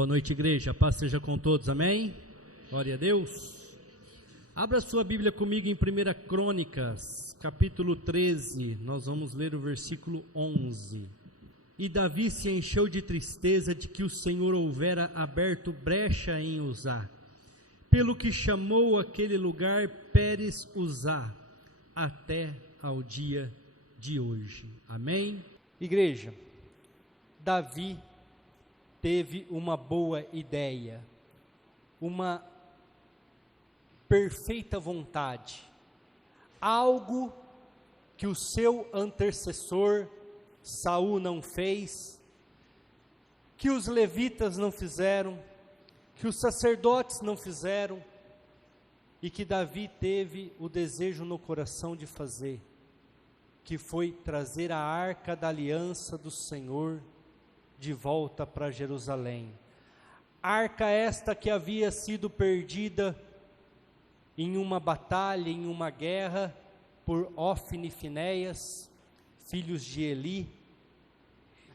Boa noite, igreja. A paz seja com todos, amém? Glória a Deus. Abra sua Bíblia comigo em 1 Crônicas, capítulo 13. Nós vamos ler o versículo 11. E Davi se encheu de tristeza de que o Senhor houvera aberto brecha em Uzá, pelo que chamou aquele lugar Pérez Uzá, até ao dia de hoje. Amém? Igreja, Davi teve uma boa ideia, uma perfeita vontade, algo que o seu antecessor Saul não fez, que os levitas não fizeram, que os sacerdotes não fizeram, e que Davi teve o desejo no coração de fazer, que foi trazer a arca da aliança do Senhor de volta para Jerusalém. Arca esta que havia sido perdida em uma batalha, em uma guerra, por Ofni e Finéias, filhos de Eli.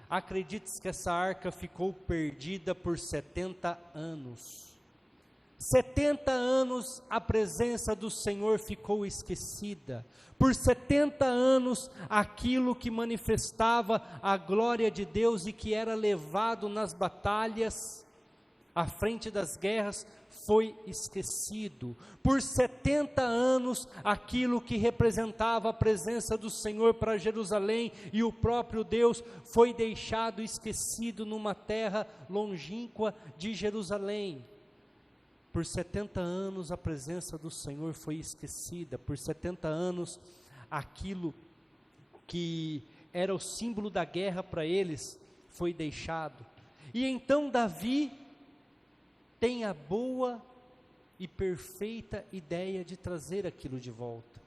Acredite-se que essa arca ficou perdida por 70 anos. 70 anos a presença do Senhor ficou esquecida. Por 70 anos aquilo que manifestava a glória de Deus e que era levado nas batalhas, à frente das guerras, foi esquecido. Por 70 anos aquilo que representava a presença do Senhor para Jerusalém e o próprio Deus foi deixado esquecido numa terra longínqua de Jerusalém. Por 70 anos a presença do Senhor foi esquecida, por 70 anos aquilo que era o símbolo da guerra para eles foi deixado. E então Davi tem a boa e perfeita ideia de trazer aquilo de volta,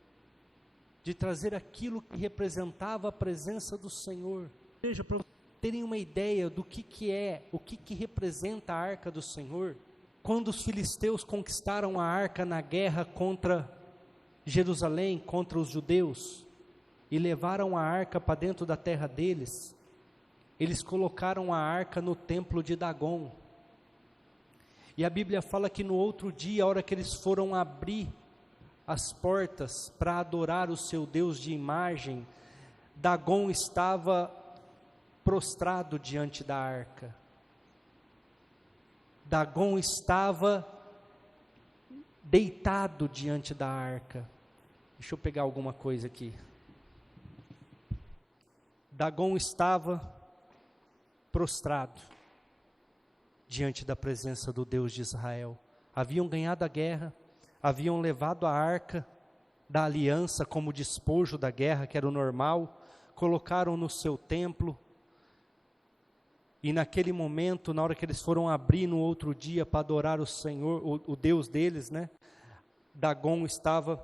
de trazer aquilo que representava a presença do Senhor. Veja, para terem uma ideia do que é, o que representa a arca do Senhor. Quando os filisteus conquistaram a arca na guerra contra Jerusalém, contra os judeus, e levaram a arca para dentro da terra deles, eles colocaram a arca no templo de Dagon. E a Bíblia fala que no outro dia, a hora que eles foram abrir as portas para adorar o seu Deus de imagem, Dagon estava prostrado diante da arca. Dagon estava deitado diante da arca. Deixa eu pegar alguma coisa aqui. Dagon estava prostrado diante da presença do Deus de Israel. Haviam ganhado a guerra, haviam levado a arca da aliança como despojo da guerra, que era o normal, colocaram no seu templo. E naquele momento, na hora que eles foram abrir no outro dia para adorar o Senhor, o Deus deles, Dagon estava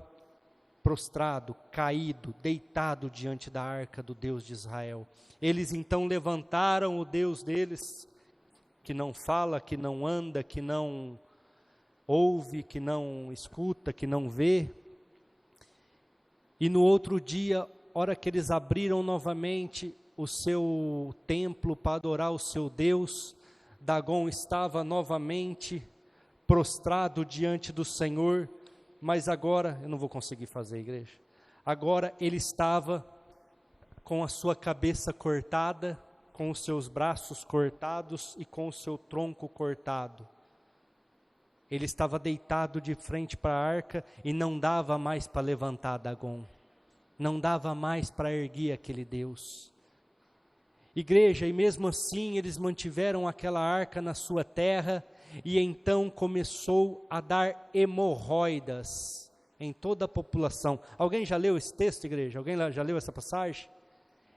prostrado, caído, deitado diante da arca do Deus de Israel. Eles então levantaram o Deus deles, que não fala, que não anda, que não ouve, que não escuta, que não vê. E no outro dia, hora que eles abriram novamente o seu templo para adorar o seu Deus, Dagon estava novamente prostrado diante do Senhor, mas agora, eu não vou conseguir fazer, igreja, agora ele estava com a sua cabeça cortada, com os seus braços cortados e com o seu tronco cortado. Ele estava deitado de frente para a arca e não dava mais para levantar Dagon, não dava mais para erguer aquele Deus. Igreja, e mesmo assim eles mantiveram aquela arca na sua terra, e então começou a dar hemorroidas em toda a população. Alguém já leu esse texto, igreja? Alguém já leu essa passagem?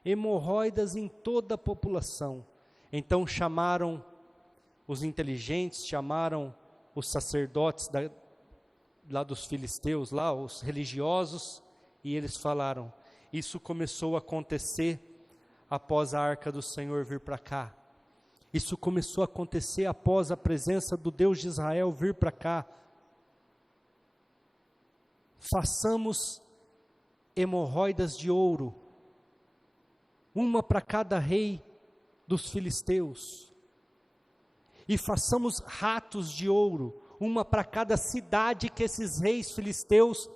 Hemorroidas em toda a população. Então chamaram os inteligentes, chamaram os sacerdotes lá dos filisteus, lá os religiosos, e eles falaram, isso começou a acontecer após a arca do Senhor vir para cá. Isso começou a acontecer após a presença do Deus de Israel vir para cá. Façamos hemorroidas de ouro, uma para cada rei dos filisteus, e façamos ratos de ouro, uma para cada cidade que esses reis filisteus.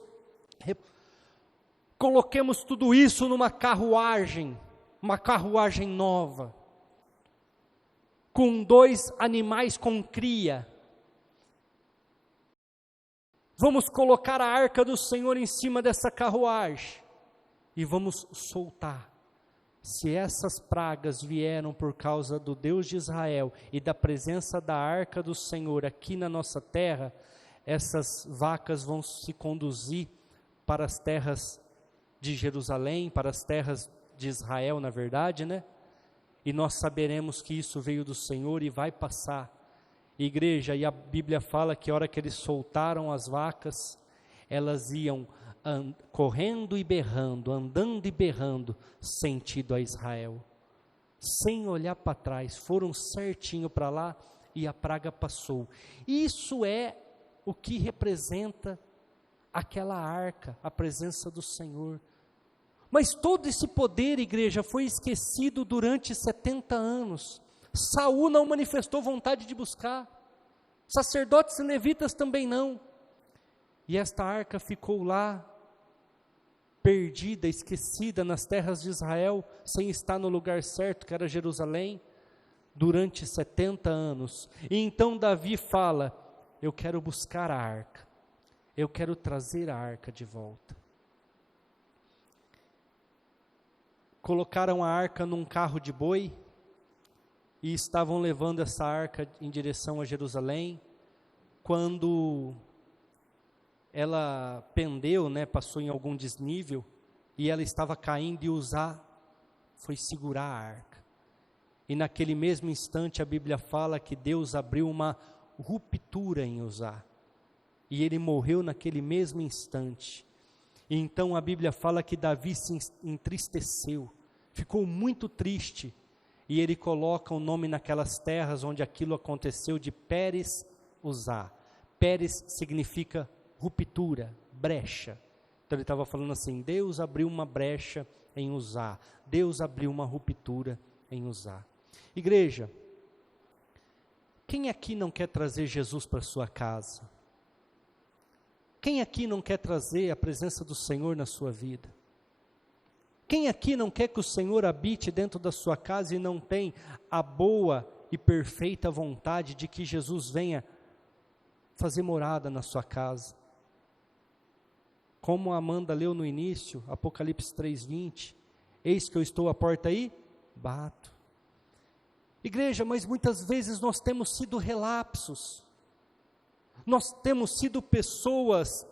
Coloquemos tudo isso numa carruagem, uma carruagem nova, com 2 animais com cria. Vamos colocar a arca do Senhor em cima dessa carruagem e vamos soltar. Se essas pragas vieram por causa do Deus de Israel e da presença da arca do Senhor aqui na nossa terra, essas vacas vão se conduzir para as terras de Jerusalém, para as terras de Israel, na verdade, né? E nós saberemos que isso veio do Senhor e vai passar. Igreja, e a Bíblia fala que a hora que eles soltaram as vacas, elas iam correndo e berrando, andando e berrando, sentido a Israel, sem olhar para trás, foram certinho para lá e a praga passou. Isso é o que representa aquela arca, a presença do Senhor. Mas todo esse poder, igreja, foi esquecido durante 70 anos. Saul não manifestou vontade de buscar, sacerdotes e levitas também não, e esta arca ficou lá, perdida, esquecida nas terras de Israel, sem estar no lugar certo, que era Jerusalém, durante 70 anos, e então Davi fala, eu quero buscar a arca, eu quero trazer a arca de volta. Colocaram a arca num carro de boi, e estavam levando essa arca em direção a Jerusalém, quando ela pendeu, né, passou em algum desnível, e ela estava caindo, e Uzá foi segurar a arca, e naquele mesmo instante a Bíblia fala que Deus abriu uma ruptura em Uzá, e ele morreu naquele mesmo instante, e então a Bíblia fala que Davi se entristeceu, ficou muito triste, e ele coloca o nome naquelas terras onde aquilo aconteceu de Pérez Uzá. Pérez significa ruptura, brecha. Então ele estava falando assim, Deus abriu uma brecha em Uzá, Deus abriu uma ruptura em Uzá. Igreja, quem aqui não quer trazer Jesus para sua casa? Quem aqui não quer trazer a presença do Senhor na sua vida? Quem aqui não quer que o Senhor habite dentro da sua casa e não tem a boa e perfeita vontade de que Jesus venha fazer morada na sua casa? Como a Amanda leu no início, Apocalipse 3:20, eis que eu estou à porta aí, bato. Igreja, mas muitas vezes nós temos sido relapsos, nós temos sido pessoas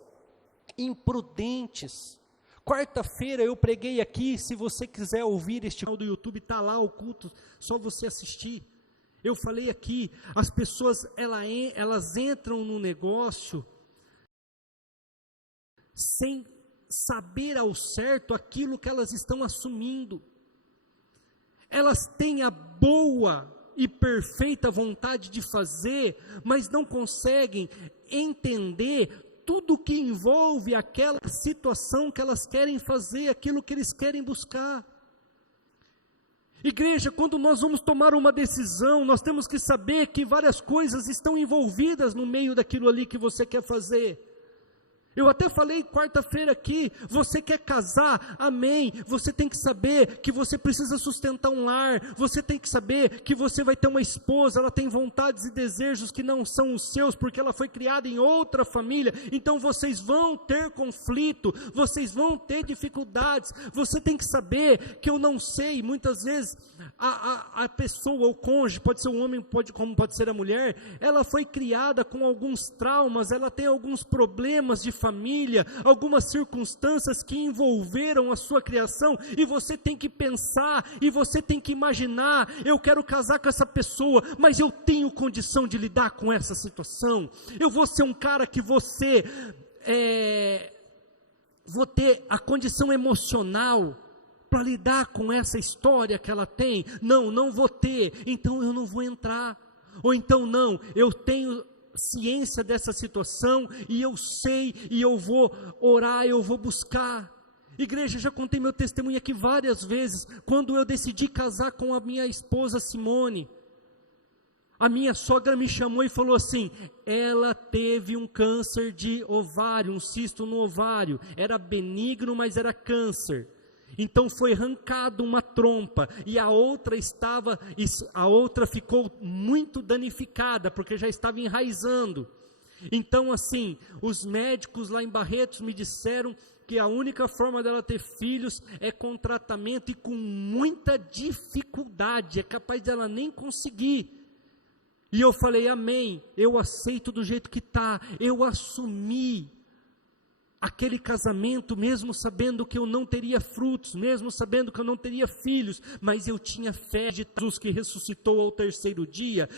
imprudentes. Quarta-feira eu preguei aqui, se você quiser ouvir este canal do YouTube, está lá o culto, só você assistir. Eu falei aqui, as pessoas elas entram no negócio sem saber ao certo aquilo que elas estão assumindo. Elas têm a boa e perfeita vontade de fazer, mas não conseguem entender tudo que envolve aquela situação que elas querem fazer, aquilo que eles querem buscar. Igreja, quando nós vamos tomar uma decisão, nós temos que saber que várias coisas estão envolvidas no meio daquilo ali que você quer fazer. Eu até falei quarta-feira aqui, você quer casar, amém, você tem que saber que você precisa sustentar um lar, você tem que saber que você vai ter uma esposa, ela tem vontades e desejos que não são os seus, porque ela foi criada em outra família, então vocês vão ter conflito, vocês vão ter dificuldades, você tem que saber que eu não sei, muitas vezes a pessoa, o cônjuge, pode ser o homem, como pode ser a mulher, ela foi criada com alguns traumas, ela tem alguns problemas de família, algumas circunstâncias que envolveram a sua criação, e você tem que pensar, e você tem que imaginar, eu quero casar com essa pessoa, mas eu tenho condição de lidar com essa situação, eu vou ser um cara que vou ter a condição emocional, para lidar com essa história que ela tem, não vou ter, então eu não vou entrar, ou então não, eu tenho ciência dessa situação, e eu sei, e eu vou orar, eu vou buscar. Igreja, já contei meu testemunho aqui várias vezes, quando eu decidi casar com a minha esposa Simone, A minha sogra me chamou e falou assim, ela teve um câncer de ovário, um cisto no ovário, era benigno, mas era câncer. Então foi arrancado uma trompa e a outra ficou muito danificada, porque já estava enraizando. Então assim, os médicos lá em Barretos me disseram que a única forma dela ter filhos é com tratamento e com muita dificuldade, é capaz dela nem conseguir. E eu falei, amém, eu aceito do jeito que está, eu assumi aquele casamento, mesmo sabendo que eu não teria frutos, mesmo sabendo que eu não teria filhos, mas eu tinha fé de Jesus que ressuscitou ao terceiro dia,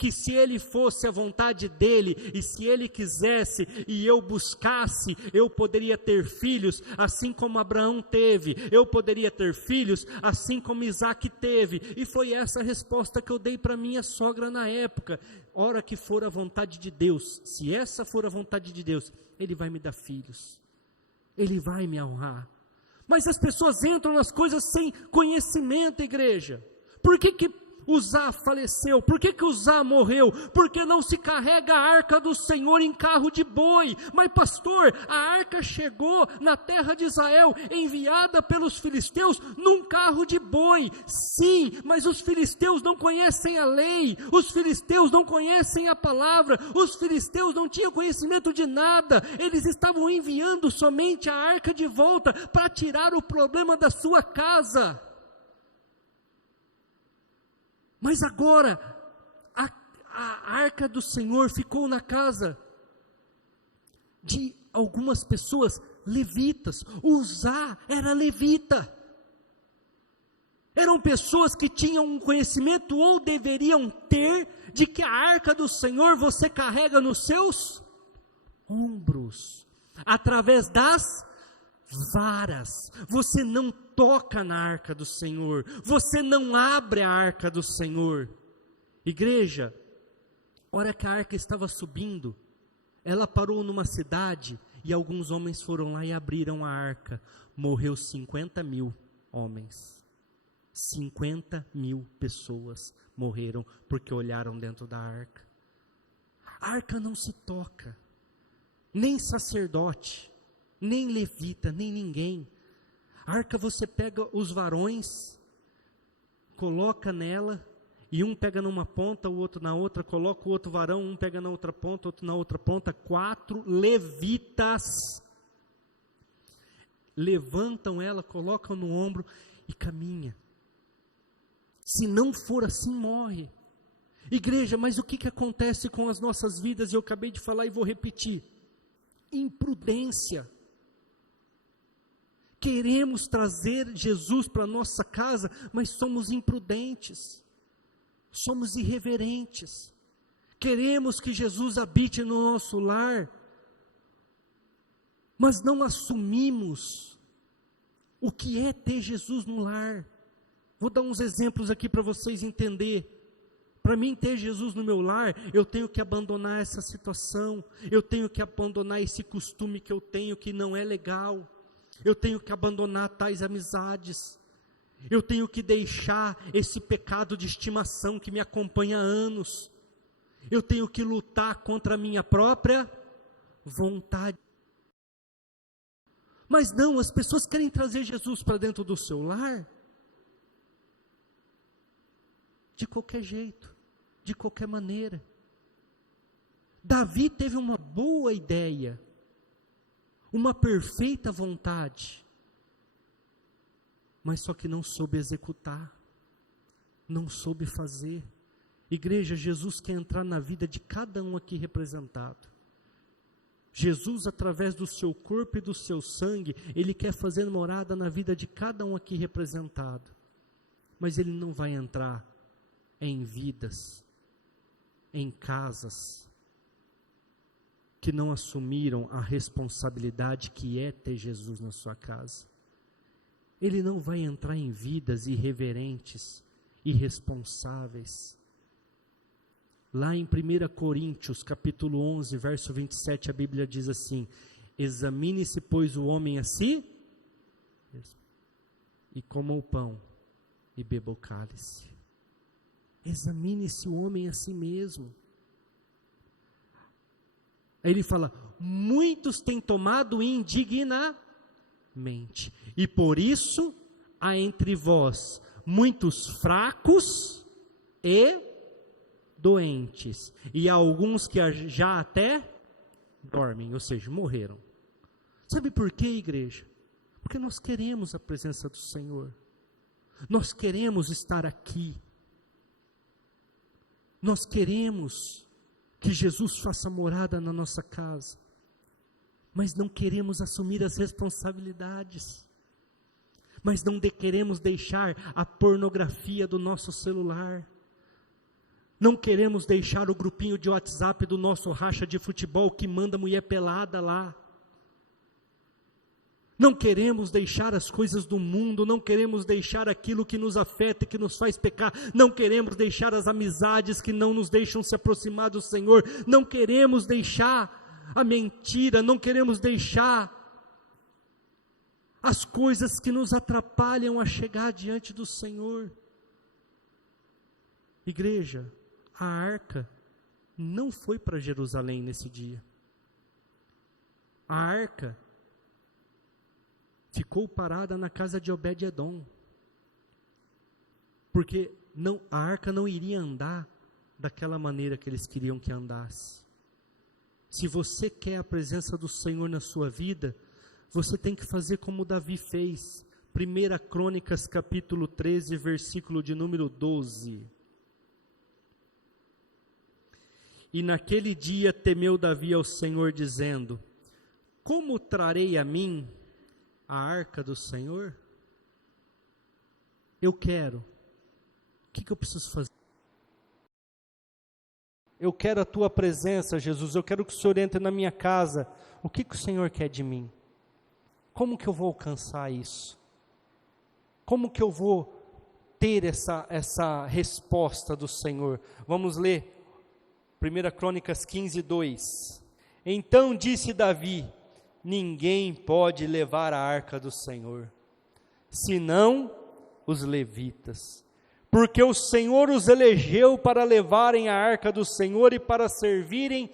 que se ele fosse a vontade dele, e se ele quisesse, e eu buscasse, eu poderia ter filhos, assim como Abraão teve, eu poderia ter filhos, assim como Isaac teve, e foi essa a resposta que eu dei para minha sogra na época, hora que for a vontade de Deus, se essa for a vontade de Deus, ele vai me dar filhos, ele vai me honrar. Mas as pessoas entram nas coisas sem conhecimento, igreja. Por que Uzá faleceu? Por que Uzá morreu? Porque não se carrega a arca do Senhor em carro de boi. Mas pastor, a arca chegou na terra de Israel, enviada pelos filisteus, num carro de boi. Sim, mas os filisteus não conhecem a lei, os filisteus não conhecem a palavra, os filisteus não tinham conhecimento de nada, eles estavam enviando somente a arca de volta, para tirar o problema da sua casa. Mas agora, a arca do Senhor ficou na casa de algumas pessoas levitas. Uzá era levita. Eram pessoas que tinham um conhecimento, ou deveriam ter, de que a arca do Senhor você carrega nos seus ombros, através das varas. Você não toca na arca do Senhor, você não abre a arca do Senhor. Igreja, hora que a arca estava subindo, ela parou numa cidade, e alguns homens foram lá e abriram a arca. Morreu 50.000 homens, 50.000 pessoas morreram, porque olharam dentro da arca. A arca não se toca, nem sacerdote, nem levita, nem ninguém. A arca você pega os varões, coloca nela, e um pega numa ponta, o outro na outra, coloca o outro varão, um pega na outra ponta, outro na outra ponta, 4 levitas levantam ela, colocam no ombro e caminha. Se não for assim, morre. Igreja, mas o que acontece com as nossas vidas? Eu acabei de falar e vou repetir: imprudência. Queremos trazer Jesus para a nossa casa, mas somos imprudentes, somos irreverentes. Queremos que Jesus habite no nosso lar, mas não assumimos o que é ter Jesus no lar. Vou dar uns exemplos aqui para vocês entenderem. Para mim ter Jesus no meu lar, eu tenho que abandonar essa situação, eu tenho que abandonar esse costume que eu tenho que não é legal. Eu tenho que abandonar tais amizades, eu tenho que deixar esse pecado de estimação que me acompanha há anos, eu tenho que lutar contra a minha própria vontade. Mas não, as pessoas querem trazer Jesus para dentro do seu lar, de qualquer jeito, de qualquer maneira. Davi teve uma boa ideia, uma perfeita vontade, mas só que não soube executar, não soube fazer. Igreja, Jesus quer entrar na vida de cada um aqui representado. Jesus, através do seu corpo e do seu sangue, Ele quer fazer morada na vida de cada um aqui representado, mas Ele não vai entrar em vidas, em casas, que não assumiram a responsabilidade que é ter Jesus na sua casa. Ele não vai entrar em vidas irreverentes, irresponsáveis. Lá em 1 Coríntios, capítulo 11, verso 27, a Bíblia diz assim: examine-se, pois, o homem a si, e coma o pão, e beba o cálice. Examine-se o homem a si mesmo. Aí ele fala, muitos têm tomado indignamente, e por isso há entre vós muitos fracos e doentes, e há alguns que já até dormem, ou seja, morreram. Sabe por quê, igreja? Porque nós queremos a presença do Senhor, nós queremos estar aqui, nós queremos que Jesus faça morada na nossa casa, mas não queremos assumir as responsabilidades, mas não queremos deixar a pornografia do nosso celular, não queremos deixar o grupinho de WhatsApp do nosso racha de futebol que manda mulher pelada lá, não queremos deixar as coisas do mundo, não queremos deixar aquilo que nos afeta e que nos faz pecar, não queremos deixar as amizades que não nos deixam se aproximar do Senhor, não queremos deixar a mentira, não queremos deixar as coisas que nos atrapalham a chegar diante do Senhor. Igreja, a arca não foi para Jerusalém nesse dia. A arca ficou parada na casa de Obed-edom, porque a arca não iria andar daquela maneira que eles queriam que andasse. Se você quer a presença do Senhor na sua vida, você tem que fazer como Davi fez. 1 Crônicas capítulo 13, versículo de número 12. E naquele dia temeu Davi ao Senhor, dizendo, como trarei a mim a arca do Senhor? Eu quero. O que eu preciso fazer? Eu quero a tua presença, Jesus. Eu quero que o Senhor entre na minha casa. O que o Senhor quer de mim? Como que eu vou alcançar isso? Como que eu vou ter essa resposta do Senhor? Vamos ler 1 Crônicas 15, 2. Então disse Davi, ninguém pode levar a arca do Senhor, senão os levitas, porque o Senhor os elegeu para levarem a arca do Senhor e para servirem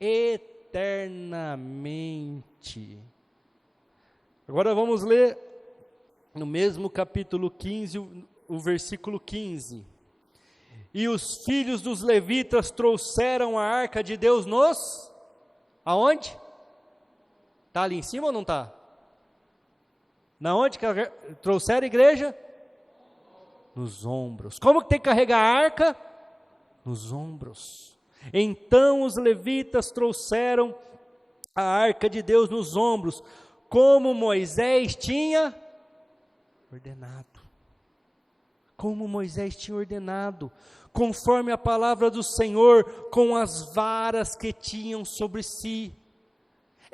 eternamente. Agora vamos ler no mesmo capítulo 15, o versículo 15. E os filhos dos levitas trouxeram a arca de Deus aonde? Está ali em cima ou não está? Na onde que trouxeram a igreja? Nos ombros. Como que tem que carregar a arca? Nos ombros. Então os levitas trouxeram a arca de Deus nos ombros, como Moisés tinha ordenado. Como Moisés tinha ordenado, conforme a palavra do Senhor, com as varas que tinham sobre si.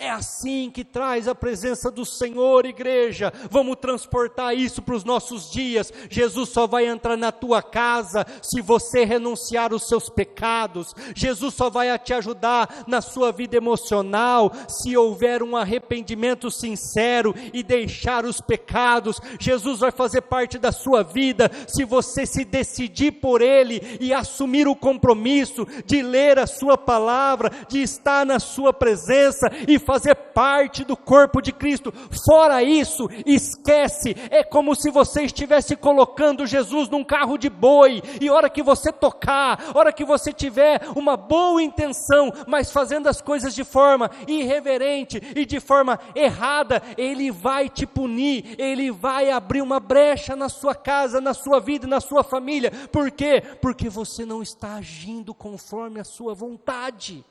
É assim que traz a presença do Senhor, igreja. Vamos transportar isso para os nossos dias. Jesus só vai entrar na tua casa se você renunciar os seus pecados. Jesus só vai te ajudar na sua vida emocional se houver um arrependimento sincero e deixar os pecados. Jesus vai fazer parte da sua vida se você se decidir por Ele e assumir o compromisso de ler a sua palavra, de estar na sua presença e fazer parte do corpo de Cristo. Fora isso, esquece. É como se você estivesse colocando Jesus num carro de boi, e a hora que você tocar, a hora que você tiver uma boa intenção, mas fazendo as coisas de forma irreverente e de forma errada, Ele vai te punir, Ele vai abrir uma brecha na sua casa, na sua vida, na sua família. Por quê? Porque você não está agindo conforme a sua vontade.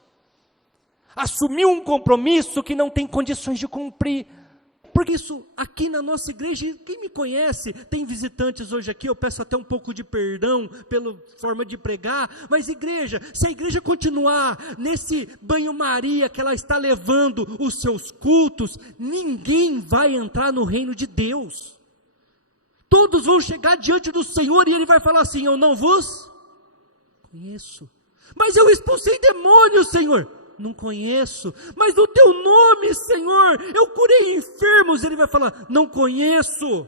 Assumiu um compromisso que não tem condições de cumprir. Porque isso aqui na nossa igreja, quem me conhece, tem visitantes hoje aqui, eu peço até um pouco de perdão pela forma de pregar, mas igreja, se a igreja continuar nesse banho-maria que ela está levando os seus cultos, ninguém vai entrar no reino de Deus. Todos vão chegar diante do Senhor e Ele vai falar assim, eu não vos conheço. Mas eu expulsei demônios, Senhor. Não conheço, mas no teu nome, Senhor, eu curei enfermos. Ele vai falar, não conheço.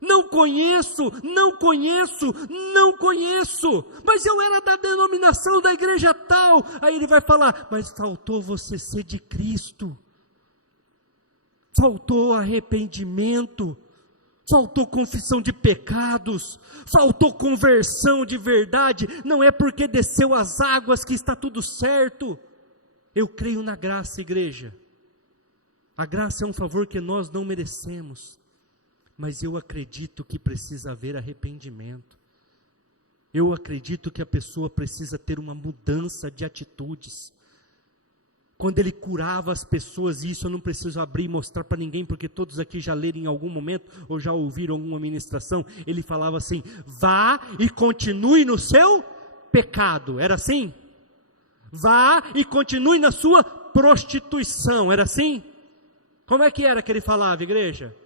Não conheço, não conheço, não conheço, mas eu era da denominação da igreja tal. Aí ele vai falar, mas faltou você ser de Cristo, faltou arrependimento, faltou confissão de pecados, faltou conversão de verdade. Não é porque desceu as águas que está tudo certo. Eu creio na graça, igreja. A graça é um favor que nós não merecemos, mas eu acredito que precisa haver arrependimento. Eu acredito que a pessoa precisa ter uma mudança de atitudes. Quando ele curava as pessoas, e isso eu não preciso abrir e mostrar para ninguém, porque todos aqui já leram em algum momento, ou já ouviram alguma ministração, ele falava assim, vá e continue no seu pecado, era assim? Vá e continue na sua prostituição, era assim? Como é que era que ele falava, igreja?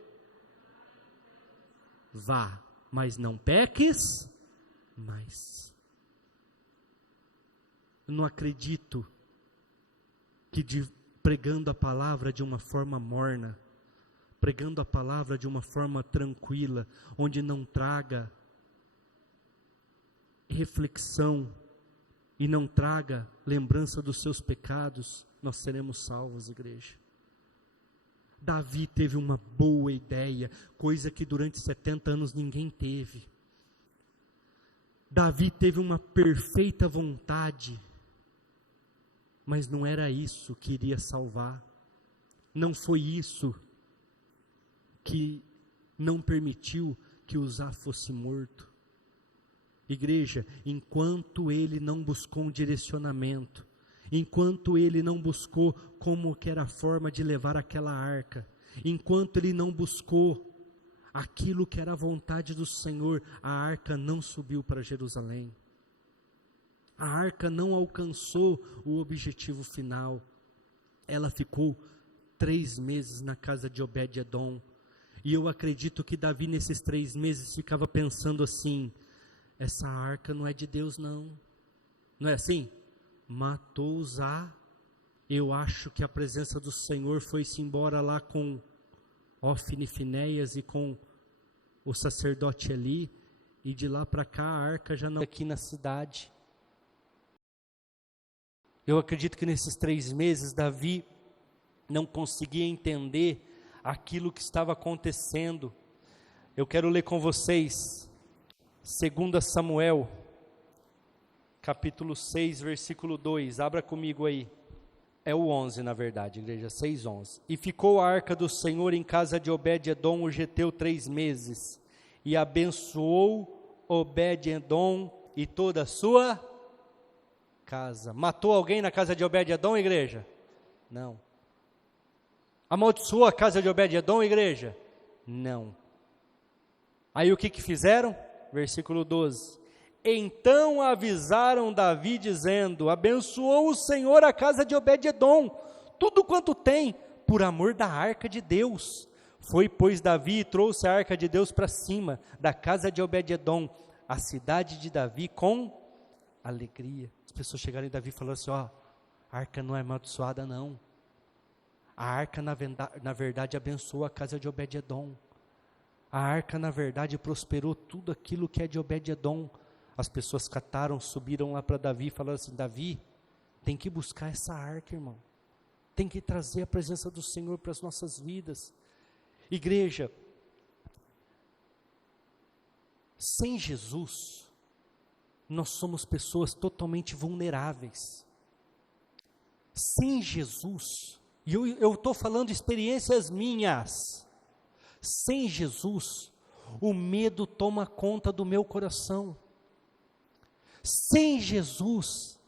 Vá, mas não peques mais. Eu não acredito que pregando a palavra de uma forma morna, pregando a palavra de uma forma tranquila, onde não traga reflexão e não traga lembrança dos seus pecados, nós seremos salvos, igreja. Davi teve uma boa ideia, coisa que durante 70 anos ninguém teve. Davi teve uma perfeita vontade, mas não era isso que iria salvar. Não foi isso que não permitiu que Uzá fosse morto. Igreja, enquanto ele não buscou um direcionamento, enquanto ele não buscou como que era a forma de levar aquela arca, enquanto ele não buscou aquilo que era a vontade do Senhor, a arca não subiu para Jerusalém. A arca não alcançou o objetivo final. Ela ficou 3 meses na casa de Obed-edom. E eu acredito que Davi nesses 3 meses ficava pensando assim, essa arca não é de Deus não. Não é assim? Matou Uzá. Eu acho que a presença do Senhor foi-se embora lá com Ofni e Finéias e com o sacerdote Eli, e de lá para cá a arca já não... Aqui na cidade. Eu acredito que nesses 3 meses Davi não conseguia entender aquilo que estava acontecendo. Eu quero ler com vocês 2 Samuel, capítulo 6, versículo 2, abra comigo aí, é o 11 na verdade, igreja, 6:11. E ficou a arca do Senhor em casa de Obed-edom o geteu 3 meses, e abençoou Obed-edom e toda a sua casa. Matou alguém na casa de Obed-edom, igreja? Não. Amaldiçoou a casa de Obed-edom, igreja? Não. Aí o que fizeram? Versículo 12. Então avisaram Davi dizendo, abençoou o Senhor a casa de Obed-edom, tudo quanto tem, por amor da arca de Deus. Foi, pois, Davi e trouxe a arca de Deus para cima da casa de Obed-edom, a cidade de Davi, com alegria. As pessoas chegaram em Davi e falaram assim, ó, a arca não é amaldiçoada não. A arca na verdade abençoou a casa de Obed-edom. A arca na verdade prosperou tudo aquilo que é de Obed-edom. As pessoas cataram, subiram lá para Davi e falaram assim, Davi, tem que buscar essa arca, irmão. Tem que trazer a presença do Senhor para as nossas vidas. Igreja, sem Jesus, nós somos pessoas totalmente vulneráveis. Sem Jesus, e eu estou falando experiências minhas, sem Jesus, o medo toma conta do meu coração. Sem Jesus,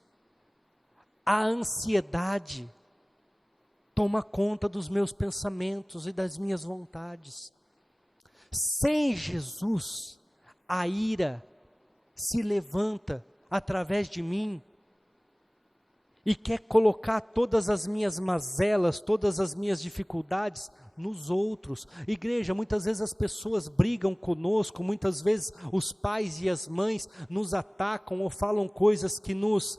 a ansiedade toma conta dos meus pensamentos e das minhas vontades. Sem Jesus, a ira se levanta através de mim e quer colocar todas as minhas mazelas, todas as minhas dificuldades nos outros. Igreja, muitas vezes as pessoas brigam conosco, muitas vezes os pais e as mães nos atacam ou falam coisas que nos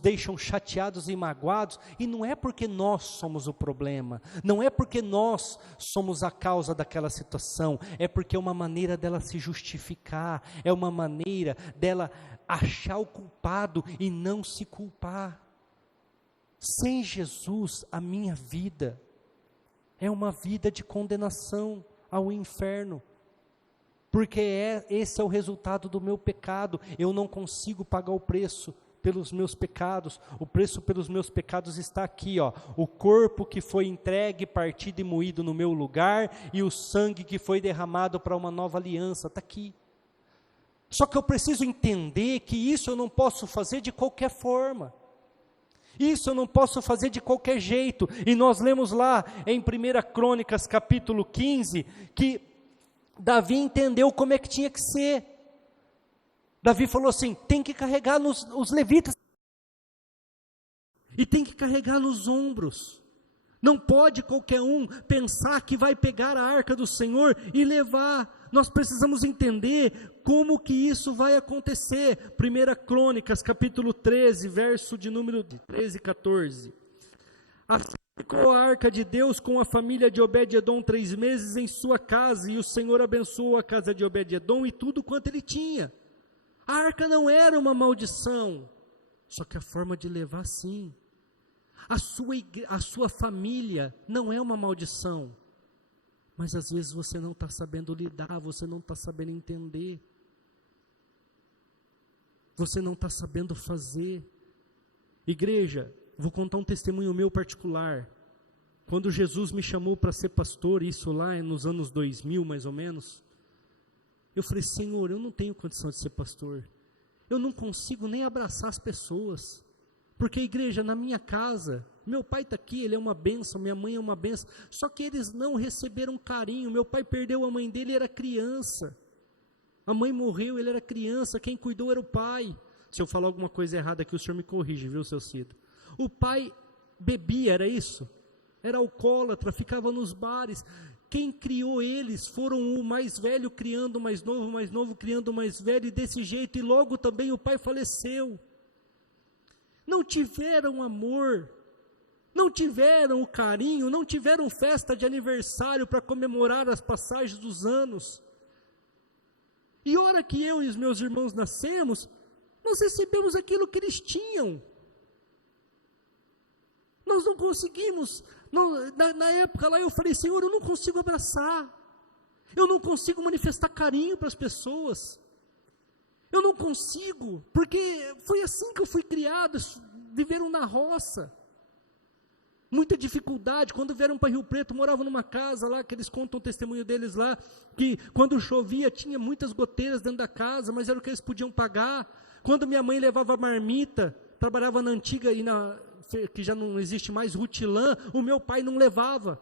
deixam chateados e magoados, e não é porque nós somos o problema, não é porque nós somos a causa daquela situação, é porque é uma maneira dela se justificar, é uma maneira dela achar o culpado e não se culpar. Sem Jesus, a minha vida é uma vida de condenação ao inferno, porque esse é o resultado do meu pecado. Eu não consigo pagar o preço pelos meus pecados. O preço pelos meus pecados está aqui, ó, o corpo que foi entregue, partido e moído no meu lugar, e o sangue que foi derramado para uma nova aliança, está aqui. Só que eu preciso entender que isso eu não posso fazer de qualquer forma. Isso eu não posso fazer de qualquer jeito. E nós lemos lá em 1 Crônicas capítulo 15, que Davi entendeu como é que tinha que ser. Davi falou assim, tem que carregar os levitas. E tem que carregar nos ombros. Não pode qualquer um pensar que vai pegar a arca do Senhor e levar. Nós precisamos entender como que isso vai acontecer. 1 Crônicas, capítulo 13, verso de número 13 e 14. Assim ficou a arca de Deus com a família de Obed-edom 3 meses em sua casa, e o Senhor abençoou a casa de Obed-edom e tudo quanto ele tinha. A arca não era uma maldição, só que a forma de levar sim. A sua família não é uma maldição, mas às vezes você não está sabendo lidar, você não está sabendo entender, você não está sabendo fazer. Igreja, vou contar um testemunho meu particular. Quando Jesus me chamou para ser pastor, isso lá nos anos 2000 mais ou menos, eu falei, Senhor, eu não tenho condição de ser pastor, eu não consigo nem abraçar as pessoas, porque igreja, na minha casa, meu pai está aqui, ele é uma bênção, minha mãe é uma bênção, só que eles não receberam carinho. Meu pai perdeu a mãe dele, ele era criança, a mãe morreu, ele era criança, quem cuidou era o pai. Se eu falar alguma coisa errada aqui, o senhor me corrige, viu, seu Cida? O pai bebia, era isso? Era alcoólatra, ficava nos bares. Quem criou eles foram o mais velho criando o mais novo criando o mais velho, e desse jeito, e logo também o pai faleceu. Não tiveram amor, não tiveram o carinho, não tiveram festa de aniversário para comemorar as passagens dos anos. E a hora que eu e os meus irmãos nascemos, nós recebemos aquilo que eles tinham. Nós não conseguimos, na época lá eu falei, Senhor, eu não consigo abraçar, eu não consigo manifestar carinho para as pessoas, eu não consigo, porque foi assim que eu fui criado, viveram na roça, muita dificuldade. Quando vieram para Rio Preto, moravam numa casa lá, que eles contam o testemunho deles lá, que quando chovia tinha muitas goteiras dentro da casa, mas era o que eles podiam pagar. Quando minha mãe levava marmita, trabalhava na antiga, que já não existe mais, Rutilã, o meu pai não levava.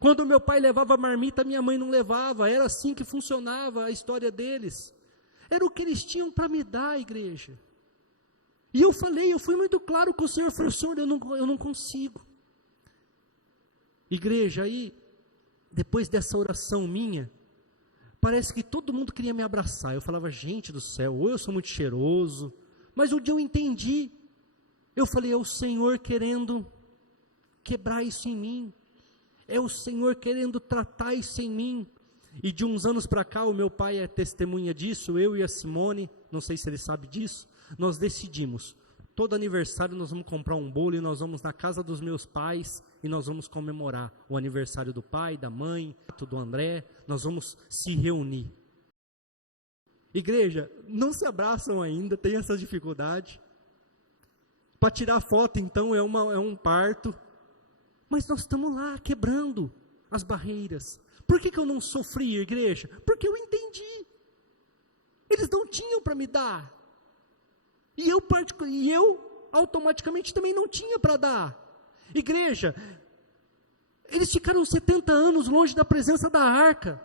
Quando o meu pai levava marmita, minha mãe não levava. Era assim que funcionava a história deles. Era o que eles tinham para me dar, igreja. E eu fui muito claro com o Senhor, falei, Senhor, eu não consigo. Igreja, aí, depois dessa oração minha, parece que todo mundo queria me abraçar. Eu falava, gente do céu, ou eu sou muito cheiroso, mas um dia eu entendi. Eu falei, é o Senhor querendo quebrar isso em mim, é o Senhor querendo tratar isso em mim. E de uns anos para cá, o meu pai é testemunha disso, eu e a Simone, não sei se ele sabe disso, nós decidimos, todo aniversário nós vamos comprar um bolo e nós vamos na casa dos meus pais e nós vamos comemorar o aniversário do pai, da mãe, do André, nós vamos se reunir. Igreja, não se abraçam ainda, tem essa dificuldade. Para tirar foto então é um parto, mas nós estamos lá quebrando as barreiras. Por que eu não sofri, igreja? Porque eu entendi, eles não tinham para me dar, e eu automaticamente também não tinha para dar. Igreja, eles ficaram 70 anos longe da presença da arca,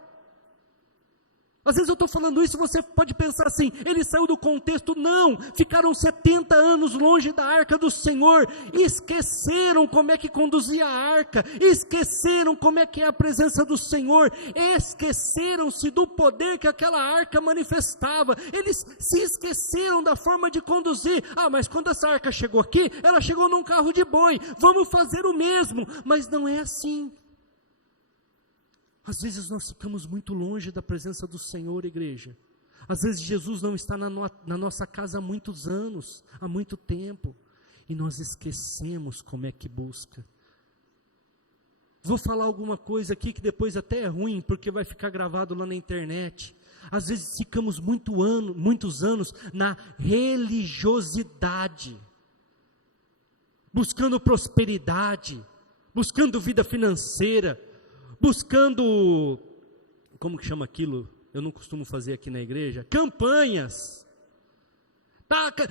Às vezes eu estou falando isso e você pode pensar assim, ele saiu do contexto. Não, ficaram 70 anos longe da arca do Senhor, esqueceram como é que conduzia a arca, esqueceram como é que é a presença do Senhor, esqueceram-se do poder que aquela arca manifestava, eles se esqueceram da forma de conduzir. Mas quando essa arca chegou aqui, ela chegou num carro de boi, vamos fazer o mesmo, mas não é assim. Às vezes nós ficamos muito longe da presença do Senhor, igreja. Às vezes Jesus não está na nossa casa há muitos anos, há muito tempo, e nós esquecemos como é que busca. Vou falar alguma coisa aqui que depois até é ruim, porque vai ficar gravado lá na internet. Às vezes ficamos muitos anos na religiosidade, buscando prosperidade, buscando vida financeira, buscando, como que chama aquilo? Eu não costumo fazer aqui na igreja, campanhas.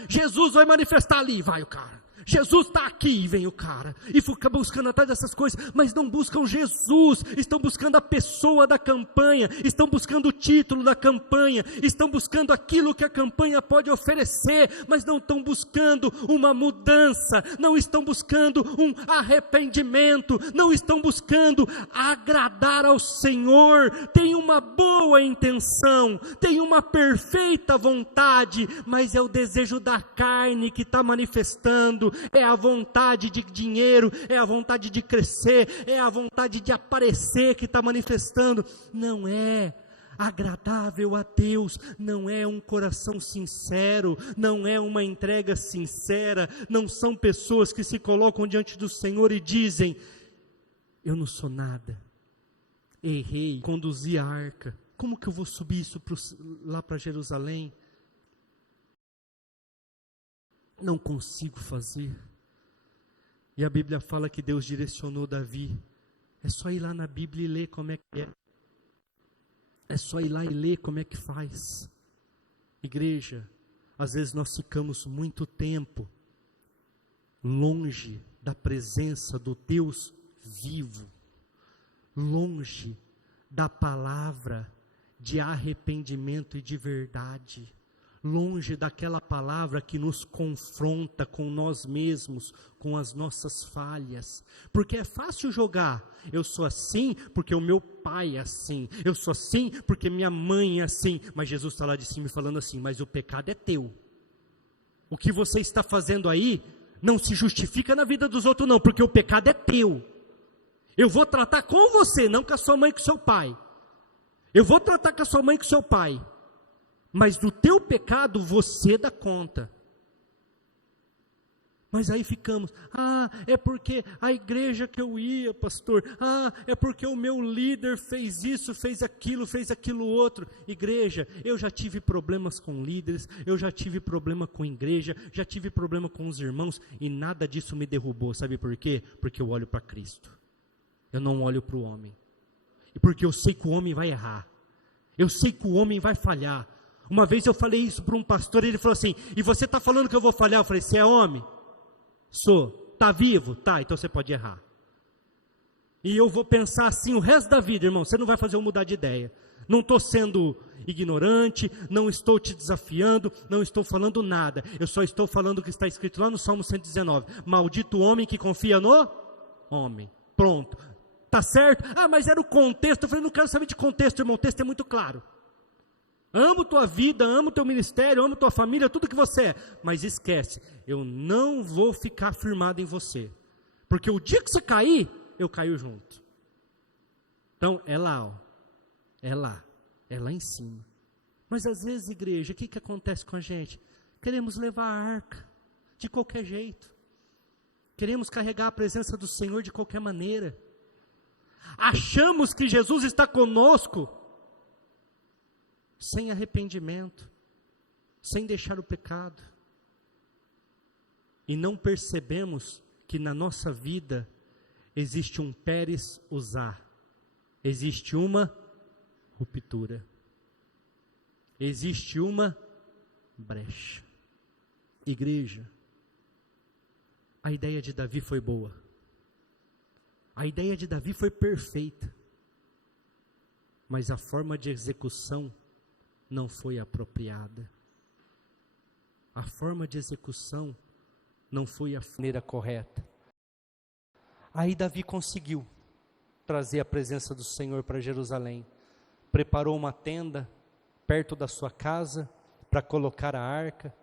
Jesus vai manifestar ali, vai o cara. Jesus está aqui, e vem o cara, e fica buscando atrás dessas coisas, mas não buscam Jesus, estão buscando a pessoa da campanha, estão buscando o título da campanha, estão buscando aquilo que a campanha pode oferecer, mas não estão buscando uma mudança, não estão buscando um arrependimento, não estão buscando agradar ao Senhor. Tem uma boa intenção, tem uma perfeita vontade, mas é o desejo da carne que está manifestando, é a vontade de dinheiro, é a vontade de crescer, é a vontade de aparecer que está manifestando. Não é agradável a Deus, não é um coração sincero, não é uma entrega sincera, não são pessoas que se colocam diante do Senhor e dizem: eu não sou nada, errei, conduzi a arca, como que eu vou subir isso lá para Jerusalém? Não consigo fazer. E a Bíblia fala que Deus direcionou Davi. É só ir lá na Bíblia e ler como é que é. É só ir lá e ler como é que faz. Igreja, às vezes nós ficamos muito tempo longe da presença do Deus vivo, longe da palavra de arrependimento e de verdade, longe daquela palavra que nos confronta com nós mesmos, com as nossas falhas, porque é fácil jogar: eu sou assim porque o meu pai é assim, eu sou assim porque minha mãe é assim, mas Jesus está lá de cima falando assim: mas o pecado é teu, o que você está fazendo aí não se justifica na vida dos outros não, porque o pecado é teu, eu vou tratar com você, não com a sua mãe e com o seu pai, eu vou tratar com a sua mãe e com o seu pai, mas do teu pecado você dá conta. Mas aí ficamos: é porque a igreja que eu ia, pastor, é porque o meu líder fez isso, fez aquilo outro. Igreja, eu já tive problemas com líderes, eu já tive problema com igreja, já tive problema com os irmãos, e nada disso me derrubou. Sabe por quê? Porque eu olho para Cristo, eu não olho para o homem, e porque eu sei que o homem vai errar, eu sei que o homem vai falhar. Uma vez eu falei isso para um pastor, e ele falou assim: e você está falando que eu vou falhar? Eu falei: você é homem? Sou. Está vivo? Tá, então você pode errar. E eu vou pensar assim o resto da vida, irmão, você não vai fazer eu mudar de ideia. Não estou sendo ignorante, não estou te desafiando, não estou falando nada, eu só estou falando o que está escrito lá no Salmo 119, maldito o homem que confia no homem. Pronto, está certo? Mas era o contexto. Eu falei: não quero saber de contexto, irmão, o texto é muito claro. Amo tua vida, amo teu ministério, amo tua família, tudo que você é, mas esquece, eu não vou ficar firmado em você, porque o dia que você cair, eu caio junto. Então é lá, é lá em cima. Mas às vezes, igreja, o que acontece com a gente? Queremos levar a arca de qualquer jeito, queremos carregar a presença do Senhor de qualquer maneira, achamos que Jesus está conosco sem arrependimento, sem deixar o pecado, e não percebemos que na nossa vida existe um Pérez Uzá, existe uma ruptura, existe uma brecha. Igreja, a ideia de Davi foi boa, a ideia de Davi foi perfeita, mas a forma de execução não foi apropriada. A forma de execução não foi a maneira correta. Aí Davi conseguiu trazer a presença do Senhor para Jerusalém. Preparou uma tenda perto da sua casa para colocar a arca.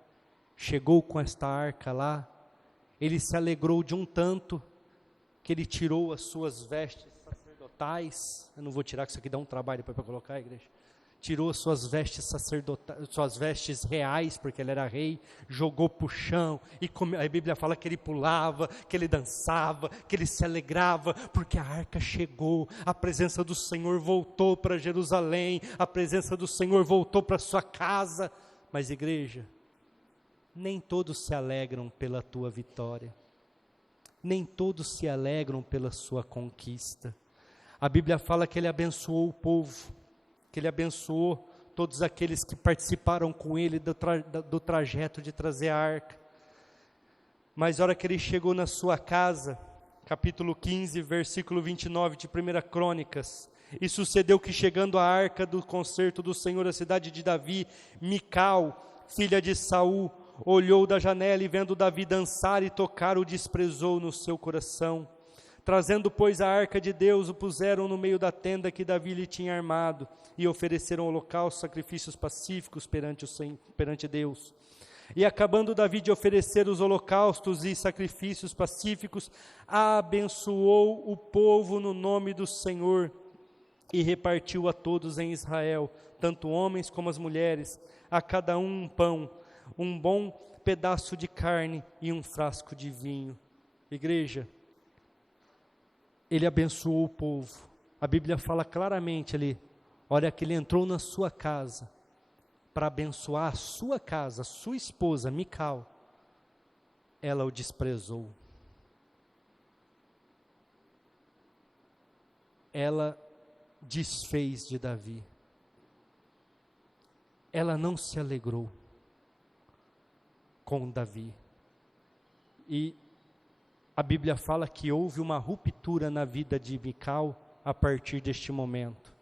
Chegou com esta arca lá. Ele se alegrou de um tanto que ele tirou as suas vestes sacerdotais. Eu não vou tirar, que isso aqui dá um trabalho para colocar, igreja. Tirou as suas vestes sacerdotais, suas vestes reais, porque ele era rei, jogou para o chão, e a Bíblia fala que ele pulava, que ele dançava, que ele se alegrava, porque a arca chegou, a presença do Senhor voltou para Jerusalém, a presença do Senhor voltou para sua casa. Mas igreja, nem todos se alegram pela tua vitória, nem todos se alegram pela sua conquista. A Bíblia fala que ele abençoou o povo, que ele abençoou todos aqueles que participaram com ele do trajeto de trazer a arca. Mas a hora que ele chegou na sua casa, capítulo 15, versículo 29 de 1 Crônicas, e sucedeu que chegando a arca do concerto do Senhor à cidade de Davi, Mical, filha de Saul, olhou da janela e vendo Davi dançar e tocar, o desprezou no seu coração. Trazendo, pois, a arca de Deus, o puseram no meio da tenda que Davi lhe tinha armado, e ofereceram holocaustos, sacrifícios pacíficos perante Deus. E acabando Davi de oferecer os holocaustos e sacrifícios pacíficos, abençoou o povo no nome do Senhor, e repartiu a todos em Israel, tanto homens como as mulheres, a cada um pão, um bom pedaço de carne e um frasco de vinho. Igreja, ele abençoou o povo. A Bíblia fala claramente ali, olha que ele entrou na sua casa, para abençoar a sua casa, a sua esposa, Mical. Ela o desprezou. Ela desfez de Davi. Ela não se alegrou com Davi. E a Bíblia fala que houve uma ruptura na vida de Mical a partir deste momento.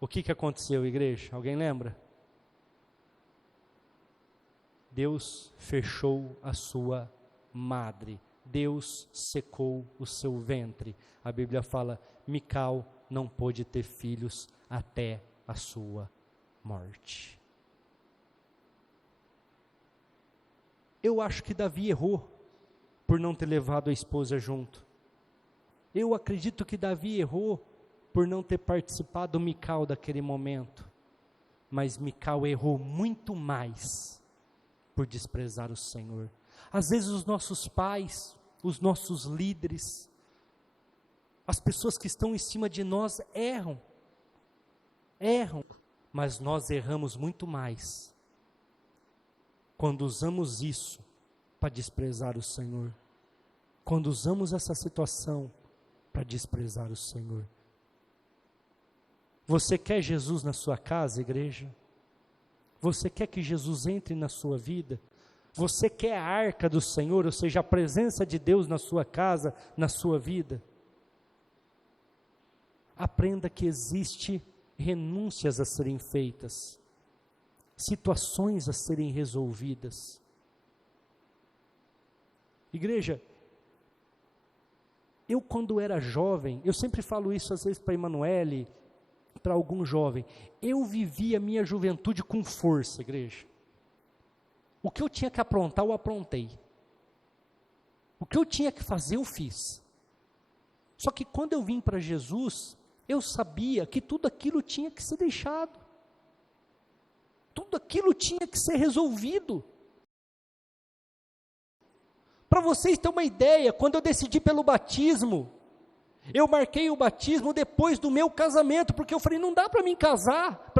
O que aconteceu, igreja? Alguém lembra? Deus fechou a sua madre. Deus secou o seu ventre. A Bíblia fala, Mical não pôde ter filhos até a sua morte. Eu acho que Davi errou por não ter levado a esposa junto. Eu acredito que Davi errou por não ter participado Mical daquele momento. Mas Mical errou muito mais por desprezar o Senhor. Às vezes os nossos pais, os nossos líderes, as pessoas que estão em cima de nós erram, mas nós erramos muito mais quando usamos isso para desprezar o Senhor, quando usamos essa situação para desprezar o Senhor. Você quer Jesus na sua casa, igreja? Você quer que Jesus entre na sua vida? Você quer a arca do Senhor, ou seja, a presença de Deus na sua casa, na sua vida? Aprenda que existe renúncias a serem feitas, situações a serem resolvidas. Igreja, eu quando era jovem, eu sempre falo isso às vezes para Emanuele, para algum jovem, eu vivi a minha juventude com força, igreja. O que eu tinha que aprontar, eu aprontei. O que eu tinha que fazer, eu fiz. Só que quando eu vim para Jesus, eu sabia que tudo aquilo tinha que ser deixado. Tudo aquilo tinha que ser resolvido. Para vocês terem uma ideia, quando eu decidi pelo batismo, eu marquei o batismo depois do meu casamento, porque eu falei, não dá para mim casar,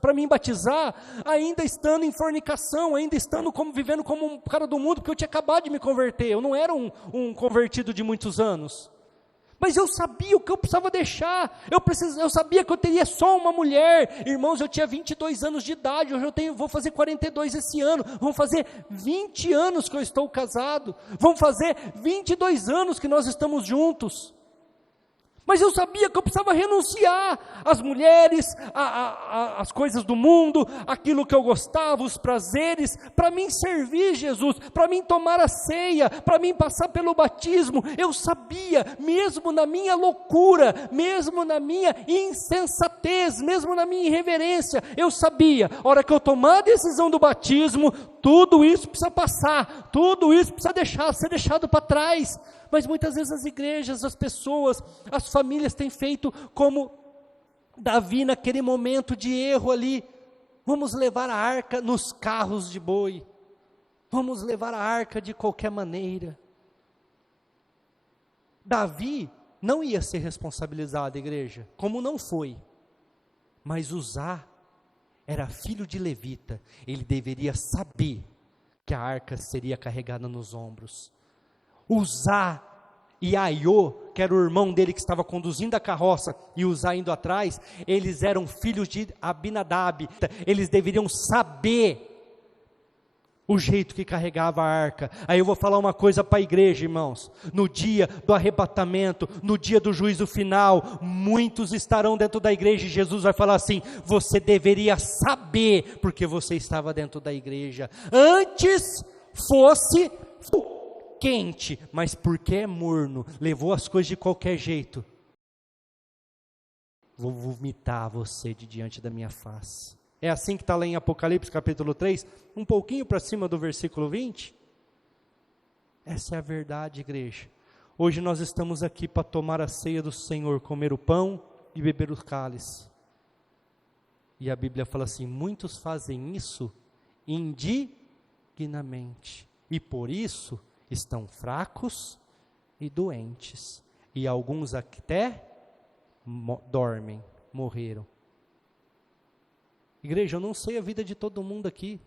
para mim batizar, ainda estando em fornicação, ainda estando vivendo como um cara do mundo, porque eu tinha acabado de me converter, eu não era um convertido de muitos anos. Mas eu sabia o que eu precisava deixar, eu sabia que eu teria só uma mulher. Irmãos, eu tinha 22 anos de idade, hoje vou fazer 42 esse ano, vão fazer 20 anos que eu estou casado, vão fazer 22 anos que nós estamos juntos. Mas eu sabia que eu precisava renunciar às mulheres, às coisas do mundo, aquilo que eu gostava, os prazeres, para mim servir Jesus, para mim tomar a ceia, para mim passar pelo batismo. Eu sabia, mesmo na minha loucura, mesmo na minha insensatez, mesmo na minha irreverência, eu sabia, a hora que eu tomar a decisão do batismo, tudo isso precisa passar, tudo isso precisa ser deixado para trás. Mas muitas vezes as igrejas, as pessoas, as famílias têm feito como Davi naquele momento de erro ali. Vamos levar a arca nos carros de boi, vamos levar a arca de qualquer maneira. Davi não ia ser responsabilizado, igreja, como não foi, mas Uzá era filho de levita, ele deveria saber que a arca seria carregada nos ombros. Uzá e Aiô, que era o irmão dele que estava conduzindo a carroça, e Uzá indo atrás, eles eram filhos de Abinadab, eles deveriam saber o jeito que carregava a arca. Aí eu vou falar uma coisa para a igreja, irmãos, no dia do arrebatamento, no dia do juízo final, muitos estarão dentro da igreja, e Jesus vai falar assim, você deveria saber, porque você estava dentro da igreja, antes fosse quente, mas porque é morno, levou as coisas de qualquer jeito, vou vomitar você de diante da minha face. É assim que está lá em Apocalipse capítulo 3, um pouquinho para cima do versículo 20, essa é a verdade, igreja. Hoje nós estamos aqui para tomar a ceia do Senhor, comer o pão e beber o cálice, e a Bíblia fala assim, muitos fazem isso indignamente, e por isso estão fracos e doentes, e alguns até dormem, morreram. Igreja, eu não sei a vida de todo mundo aqui,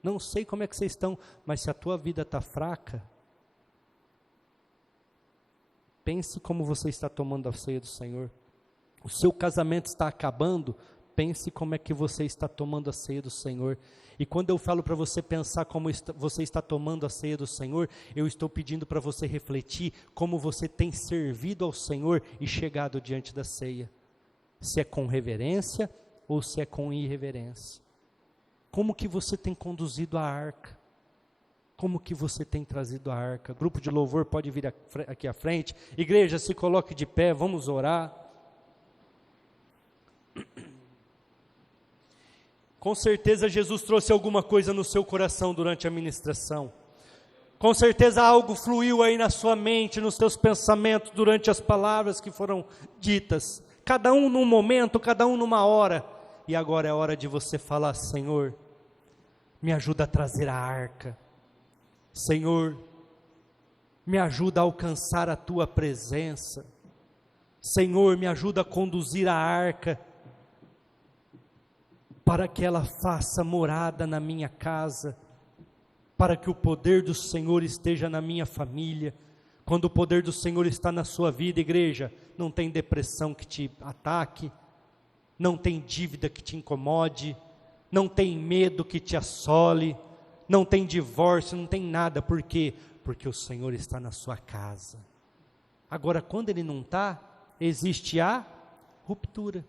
não sei como é que vocês estão, mas se a tua vida está fraca, pense como você está tomando a ceia do Senhor. O seu casamento está acabando, pense como é que você está tomando a ceia do Senhor. E quando eu falo para você pensar como você está tomando a ceia do Senhor, eu estou pedindo para você refletir como você tem servido ao Senhor e chegado diante da ceia. Se é com reverência ou se é com irreverência. Como que você tem conduzido a arca? Como que você tem trazido a arca? Grupo de louvor pode vir aqui à frente. Igreja, se coloque de pé, vamos orar. Com certeza Jesus trouxe alguma coisa no seu coração durante a ministração. Com certeza algo fluiu aí na sua mente, nos seus pensamentos, durante as palavras que foram ditas. Cada um num momento, cada um numa hora. E agora é hora de você falar, Senhor, me ajuda a trazer a arca. Senhor, me ajuda a alcançar a tua presença. Senhor, me ajuda a conduzir a arca, para que ela faça morada na minha casa, para que o poder do Senhor esteja na minha família. Quando o poder do Senhor está na sua vida, igreja, não tem depressão que te ataque, não tem dívida que te incomode, não tem medo que te assole, não tem divórcio, não tem nada. Por quê? Porque o Senhor está na sua casa. Agora, quando Ele não está, existe a ruptura.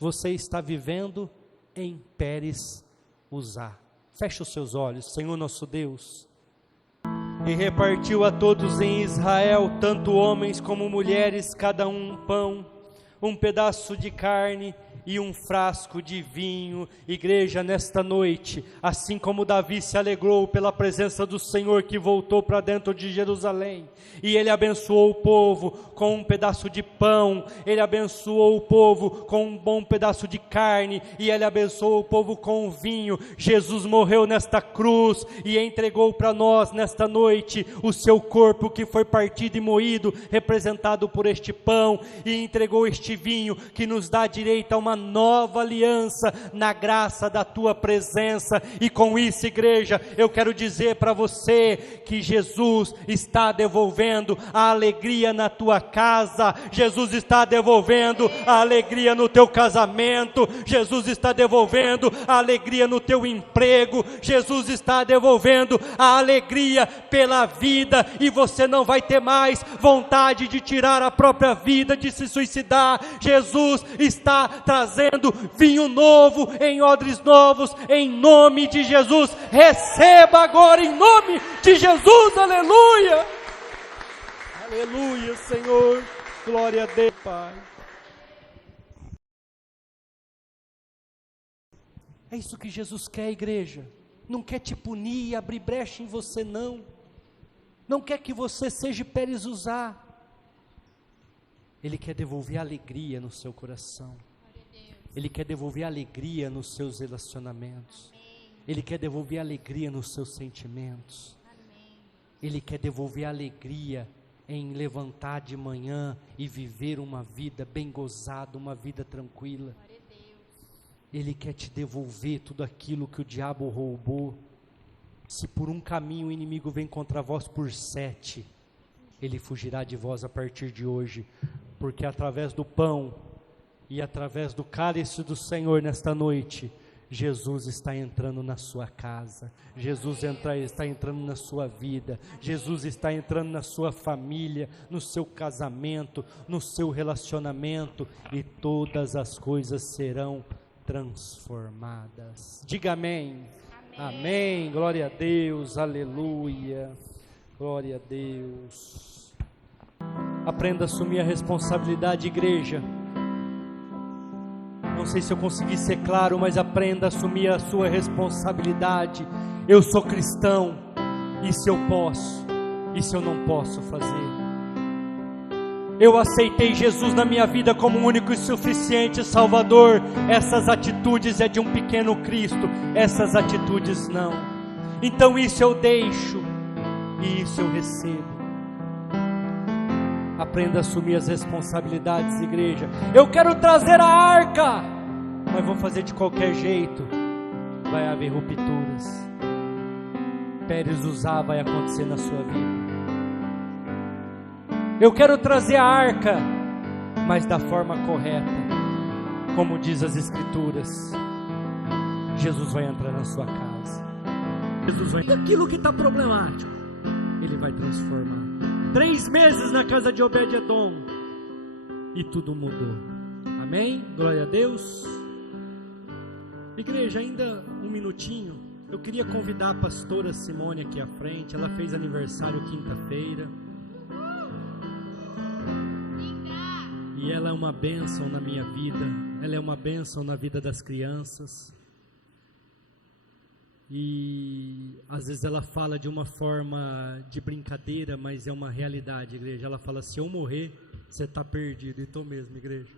Você está vivendo em Pérez Uzá. Feche os seus olhos, Senhor nosso Deus. E repartiu a todos em Israel, tanto homens como mulheres, cada um pão, um pedaço de carne e um frasco de vinho. Igreja, nesta noite, assim como Davi se alegrou pela presença do Senhor que voltou para dentro de Jerusalém, e ele abençoou o povo com um pedaço de pão, ele abençoou o povo com um bom pedaço de carne, e ele abençoou o povo com vinho. Jesus morreu nesta cruz e entregou para nós nesta noite o seu corpo que foi partido e moído, representado por este pão, e entregou este vinho que nos dá direito a uma uma nova aliança na graça da tua presença. E com isso, igreja, eu quero dizer para você que Jesus está devolvendo a alegria na tua casa, Jesus está devolvendo a alegria no teu casamento, Jesus está devolvendo a alegria no teu emprego, Jesus está devolvendo a alegria pela vida, e você não vai ter mais vontade de tirar a própria vida, de se suicidar. Jesus está trazendo vinho novo em odres novos, em nome de Jesus. Receba agora em nome de Jesus, aleluia, aleluia, Senhor, glória a Deus, Pai. É isso que Jesus quer, igreja. Não quer te punir e abrir brecha em você, não quer que você seja Pérez Uzá. Ele quer devolver alegria no seu coração, Ele quer devolver alegria nos seus relacionamentos, Ele quer devolver alegria nos seus sentimentos, Ele quer devolver alegria em levantar de manhã e viver uma vida bem gozada, uma vida tranquila. Ele quer te devolver tudo aquilo que o diabo roubou. Se por um caminho o inimigo vem contra vós por 7, ele fugirá de vós a partir de hoje, porque através do pão e através do cálice do Senhor nesta noite, Jesus está entrando na sua casa, Jesus está entrando na sua vida, Jesus está entrando na sua família, no seu casamento, no seu relacionamento, e todas as coisas serão transformadas. Diga amém. Amém. Amém. Glória a Deus, aleluia, glória a Deus. Aprenda a assumir a responsabilidade, igreja. Não sei se eu consegui ser claro, mas aprenda a assumir a sua responsabilidade. Eu sou cristão, isso eu posso, isso eu não posso fazer. Eu aceitei Jesus na minha vida como único e suficiente Salvador. Essas atitudes é de um pequeno Cristo, essas atitudes não. Então isso eu deixo e isso eu recebo. Aprenda a assumir as responsabilidades, igreja. Eu quero trazer a arca, mas vou fazer de qualquer jeito. Vai haver rupturas. Pérez Uzá vai acontecer na sua vida. Eu quero trazer a arca, mas da forma correta, como diz as Escrituras. Jesus vai entrar na sua casa. Jesus vai. E aquilo que está problemático, Ele vai transformar. 3 meses na casa de Obed-Edom e tudo mudou. Amém? Glória a Deus. Igreja, ainda um minutinho. Eu queria convidar a pastora Simone aqui à frente. Ela fez aniversário quinta-feira. E ela é uma bênção na minha vida, ela é uma bênção na vida das crianças. E às vezes ela fala de uma forma de brincadeira, mas é uma realidade, igreja. Ela fala: se eu morrer, você está perdido. E estou mesmo, igreja.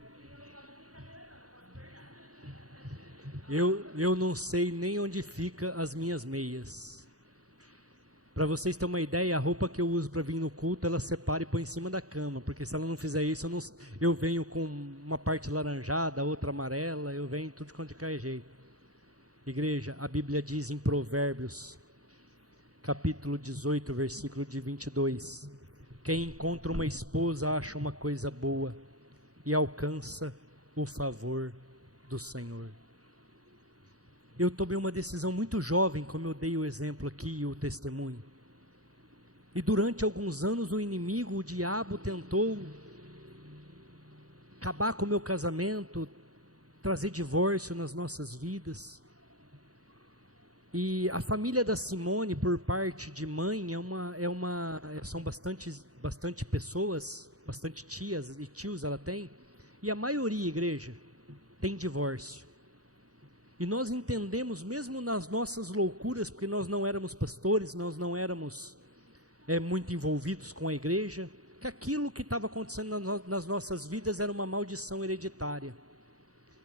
Eu não sei nem onde fica as minhas meias. Para vocês terem uma ideia, a roupa que eu uso para vir no culto, ela separa e põe em cima da cama, porque se ela não fizer isso, eu venho com uma parte laranjada, outra amarela, eu venho tudo quanto de qualquer jeito. Igreja, a Bíblia diz em Provérbios, capítulo 18, versículo de 22, quem encontra uma esposa acha uma coisa boa e alcança o favor do Senhor. Eu tomei uma decisão muito jovem, como eu dei o exemplo aqui e o testemunho. E durante alguns anos o inimigo, o diabo, tentou acabar com o meu casamento, trazer divórcio nas nossas vidas. E a família da Simone, por parte de mãe, são bastante pessoas, bastante tias e tios ela tem. E a maioria, igreja, tem divórcio. E nós entendemos, mesmo nas nossas loucuras, porque nós não éramos pastores, nós não éramos muito envolvidos com a igreja, que aquilo que estava acontecendo nas nossas vidas era uma maldição hereditária.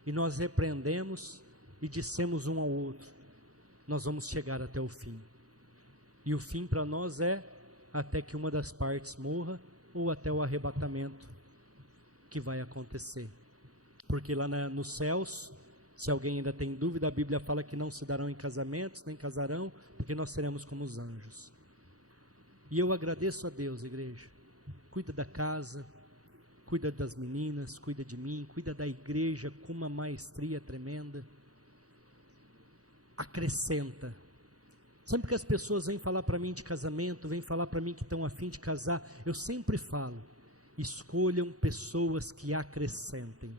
E nós repreendemos e dissemos um ao outro: nós vamos chegar até o fim. E o fim para nós é até que uma das partes morra, ou até o arrebatamento que vai acontecer. Porque lá nos céus, se alguém ainda tem dúvida, a Bíblia fala que não se darão em casamentos, nem casarão, porque nós seremos como os anjos. E eu agradeço a Deus, igreja. Cuida da casa, cuida das meninas, cuida de mim, cuida da igreja com uma maestria tremenda. Acrescenta. Sempre que as pessoas vêm falar para mim de casamento, vêm falar para mim que estão a fim de casar, eu sempre falo, escolham pessoas que acrescentem.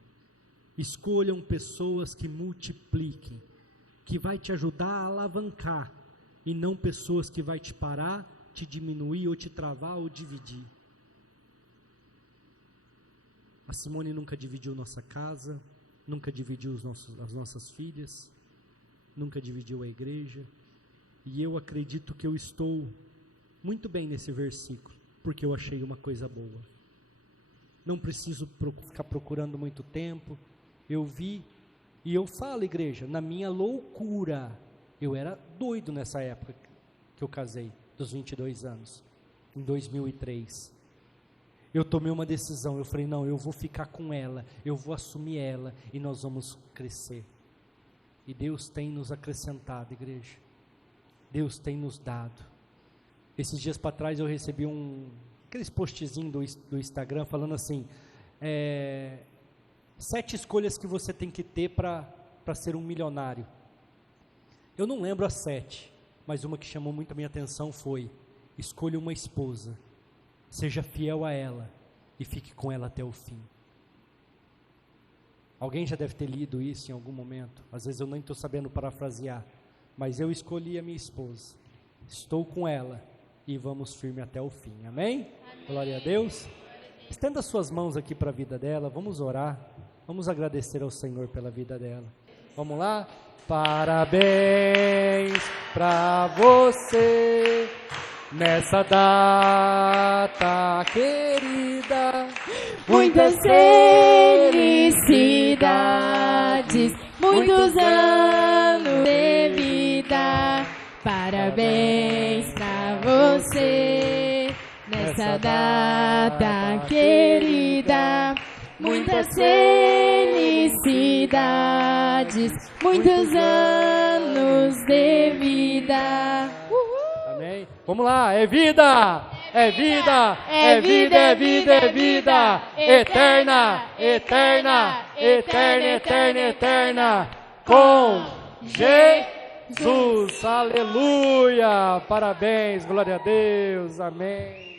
Escolham pessoas que multipliquem, que vai te ajudar a alavancar, e não pessoas que vai te parar, te diminuir, ou te travar, ou dividir. A Simone nunca dividiu nossa casa, nunca dividiu as nossas filhas, nunca dividiu a igreja, e eu acredito que eu estou muito bem nesse versículo, porque eu achei uma coisa boa. Não preciso ficar procurando muito tempo. Eu vi, e eu falo, igreja, na minha loucura, eu era doido nessa época que eu casei, dos 22 anos, em 2003. Eu tomei uma decisão, eu falei, não, eu vou ficar com ela, eu vou assumir ela, e nós vamos crescer. E Deus tem nos acrescentado, igreja. Deus tem nos dado. Esses dias para trás eu recebi aqueles postzinhos do Instagram, falando assim, 7 escolhas que você tem que ter para ser um milionário. Eu não lembro as 7, mas uma que chamou muito a minha atenção foi, escolha uma esposa, seja fiel a ela e fique com ela até o fim. Alguém já deve ter lido isso em algum momento, às vezes eu nem estou sabendo parafrasear, mas eu escolhi a minha esposa, estou com ela e vamos firme até o fim, amém? Glória a Deus. Estenda suas mãos aqui para a vida dela, vamos orar, vamos agradecer ao Senhor pela vida dela. Vamos lá? Parabéns para você nessa data querida, muitas felicidades, muitos anos de vida. Parabéns pra você nessa data querida, muitas felicidades, muitos anos de vida. Amém? Vamos lá, é vida! É vida, é vida, é vida, é vida, eterna, eterna, eterna, eterna, eterna, com Jesus, aleluia, parabéns, glória a Deus, amém.